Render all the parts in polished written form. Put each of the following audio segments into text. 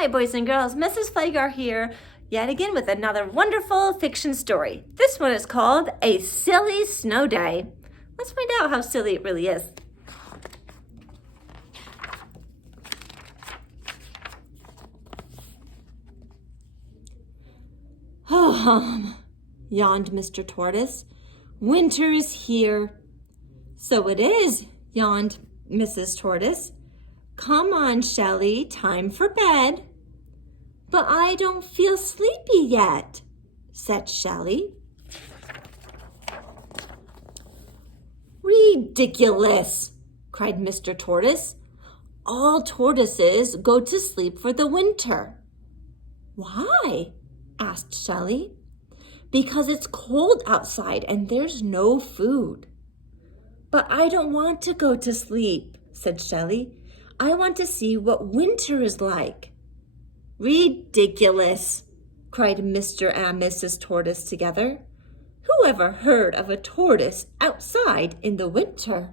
Hi boys and girls, Mrs. Flagar here, yet again with another wonderful fiction story. This one is called A Silly Snow Day. Let's find out how silly it really is. Yawned Mr. Tortoise. Winter is here. So it is, yawned Mrs. Tortoise. Come on, Shelley, time for bed. But I don't feel sleepy yet, said Shelley. Ridiculous, cried Mr. Tortoise. All tortoises go to sleep for the winter. Why? Asked Shelley. Because it's cold outside and there's no food. But I don't want to go to sleep, said Shelley. I want to see what winter is like. Ridiculous, cried Mr. and Mrs. Tortoise together. Who ever heard of a tortoise outside in the winter?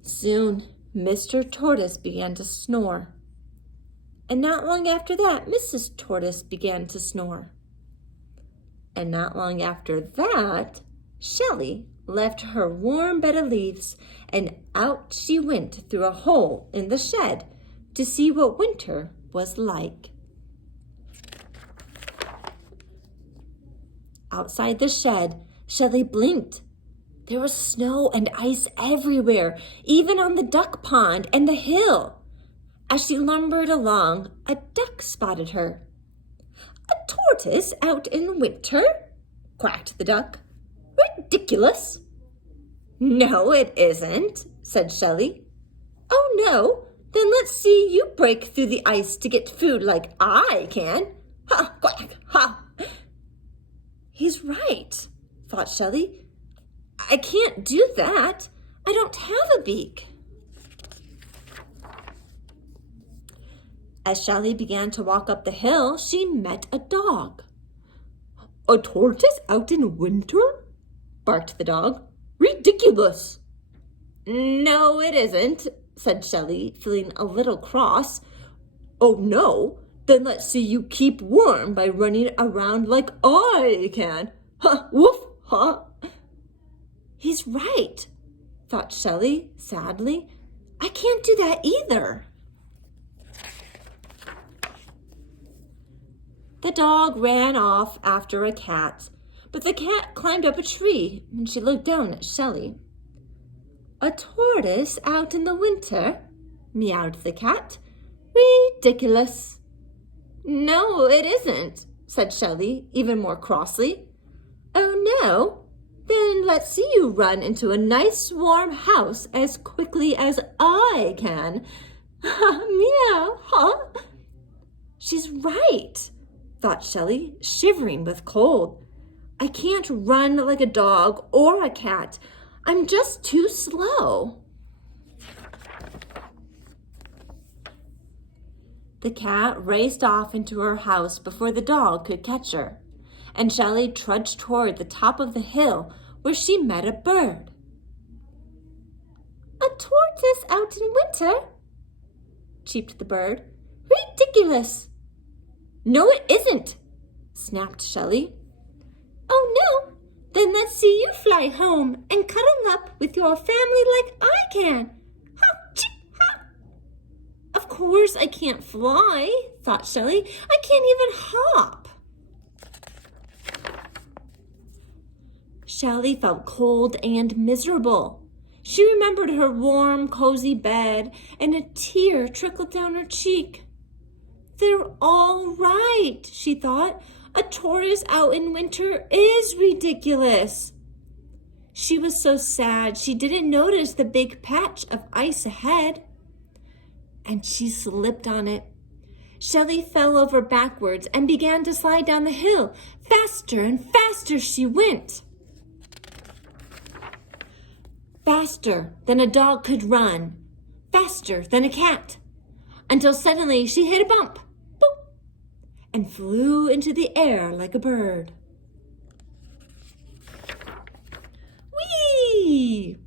Soon, Mr. Tortoise began to snore. And not long after that, Mrs. Tortoise began to snore. And not long after that, Shelley left her warm bed of leaves, and out she went through a hole in the shed to see what winter was like. Outside the shed, Shelley blinked. There was snow and ice everywhere, even on the duck pond and the hill. As she lumbered along, a duck spotted her. A tortoise out in winter? Quacked the duck. Ridiculous. No, it isn't, said Shelley. Oh, no, then let's see you break through the ice to get food like I can. Ha, quack, ha. He's right, thought Shelley. I can't do that. I don't have a beak. As Shelley began to walk up the hill, she met a dog. A tortoise out in winter? Barked the dog. Ridiculous. No, it isn't, said Shelley, feeling a little cross. Oh, no, then let's see you keep warm by running around like I can. Ha, woof, ha. He's right, thought Shelley sadly. I can't do that either. The dog ran off after a cat, but the cat climbed up a tree and she looked down at Shelley. A tortoise out in the winter? Meowed the cat. Ridiculous. No, it isn't, said Shelley, even more crossly. Oh, no? Then let's see you run into a nice warm house as quickly as I can. Meow, huh? She's right, thought Shelley, shivering with cold. I can't run like a dog or a cat. I'm just too slow. The cat raced off into her house before the dog could catch her, and Shelley trudged toward the top of the hill where she met a bird. A tortoise out in winter? Cheeped the bird. Ridiculous. No, it isn't, snapped Shelley. Oh, no, then let's see you fly home and cuddle up with your family like I can. Ha, chip, ha. Of course I can't fly, thought Shelley. I can't even hop. Shelley felt cold and miserable. She remembered her warm, cozy bed, and a tear trickled down her cheek. They're all right, she thought. A tortoise out in winter is ridiculous. She was so sad she didn't notice the big patch of ice ahead. And she slipped on it. Shelley fell over backwards and began to slide down the hill. Faster and faster she went. Faster than a dog could run. Faster than a cat. Until suddenly she hit a bump. And flew into the air like a bird. Whee!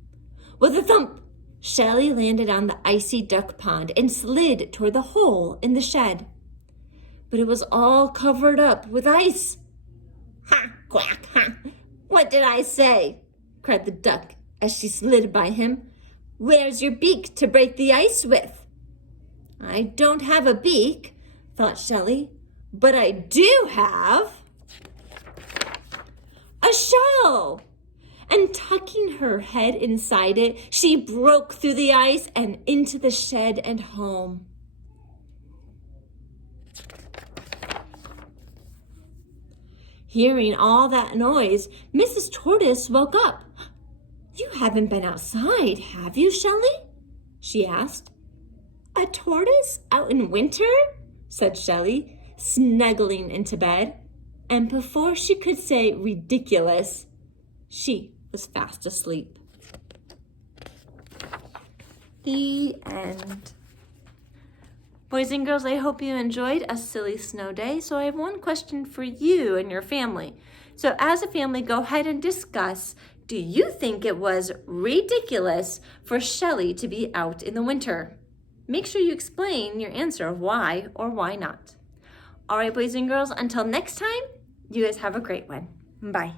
With a thump, Shelley landed on the icy duck pond and slid toward the hole in the shed. But it was all covered up with ice. "Ha, quack, ha! What did I say?" cried the duck as she slid by him. "Where's your beak to break the ice with?" "I don't have a beak," thought Shelley, "but I do have a shell." And tucking her head inside it, she broke through the ice and into the shed and home. Hearing all that noise, Mrs. Tortoise woke up. "You haven't been outside, have you, Shelley?" she asked. "A tortoise out in winter?" said Shelley, snuggling into bed. And before she could say ridiculous, she was fast asleep. The end. Boys and girls, I hope you enjoyed a silly snow day. So I have one question for you and your family. So as a family, go ahead and discuss, do you think it was ridiculous for Shelley to be out in the winter? Make sure you explain your answer of why or why not. All right, boys and girls, until next time, you guys have a great one. Bye.